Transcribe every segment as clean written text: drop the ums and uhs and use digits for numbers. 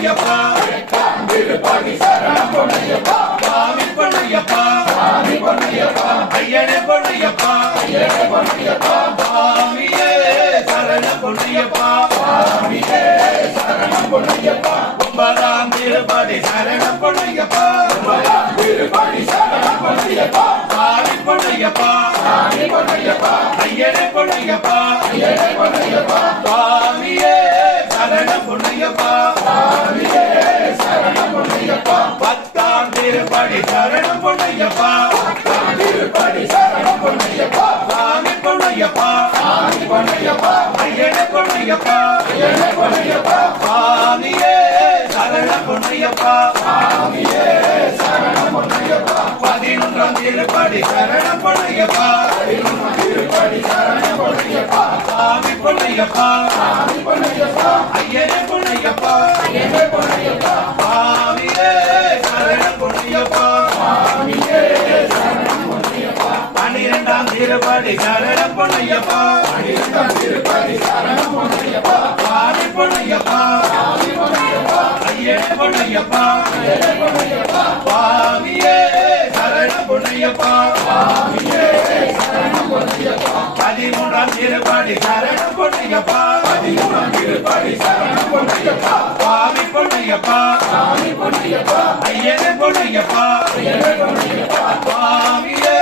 பொன்னையப்பா திருப்பதி சரணம் பொன்னையப்பா சுவாமி பொன்னையப்பா ஐயனே பொன்னையப்பா சுவாமியே சரணம் பொன்னையப்பா ஒன்பதாம் திருப்பதி சரணம் பொன்னையப்பா சுவாமி பொன்னையப்பா ஐயனே பொன்னையப்பா சுவாமியே சரணம் பொன்னையப்பா பத்தாம் திருப்பதி சரணம் பொன்னையப்பா சுவாமி பொன்னையப்பா ஐயனே பொன்னையப்பா சுவாமியே சரணம் பொன்னையப்பா பதினொன்றாம் திருப்பதி சரணம் பொன்னையப்பா சுவாமி பொன்னையப்பா ஐயனே பொன்னையப்பா சுவாமியே சரணம் பொன்னையப்பா பன்னிரண்டாம் திருப்பதி சரணம் பொன்னையப்பா சுவாமி பொன்னையப்பா ஐயனே பொன்னையப்பா சுவாமியே சரணம் பொன்னையப்பா பதிமூன்றாம் திருப்பதி சரணம் பொன்னையப்பா சுவாமி பொன்னையப்பா ஐயனே பொன்னையப்பா சுவாமியே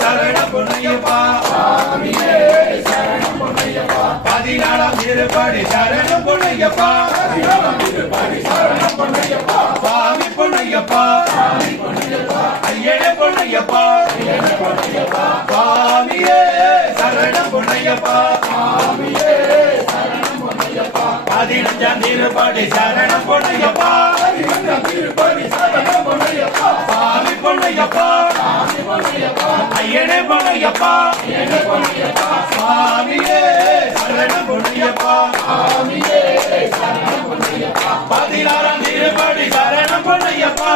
சரணம் பொன்னையப்பா பதினாலாம் திருப்பதி சரணம் பொன்னையப்பா சுவாமி பொன்னையப்பா ஐயனே பொன்னையப்பா சுவாமியே சரணம் பொன்னையப்பா பதினஞ்சாம் திருப்பதி சரணம் பொன்னையப்பா சுவாமி பொன்னையப்பா ஐயனே பொன்னையப்பா சுவாமியே சரணம் பொன்னையப்பா பதினாறாம் திருப்பதி சரணம் பொன்னையப்பா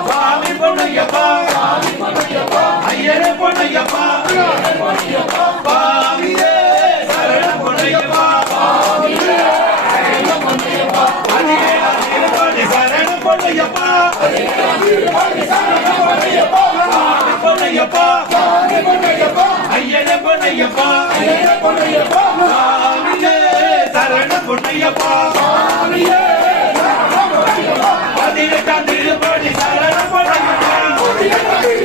சுவாமி பொன்னையப்பா ஐயனே பொன்னையப்பா சுவாமியே சரணம் பொன்னையப்பா பதினேழாம் திருப்பதி சரணம் பொன்னையப்பா சுவாமி பொன்னையப்பா ஐயனே பொன்னையப்பா சுவாமியே சரணம் பொன்னையப்பா பதினெட்டாம் திருப்பதி சரணம் பொன்னையப்பா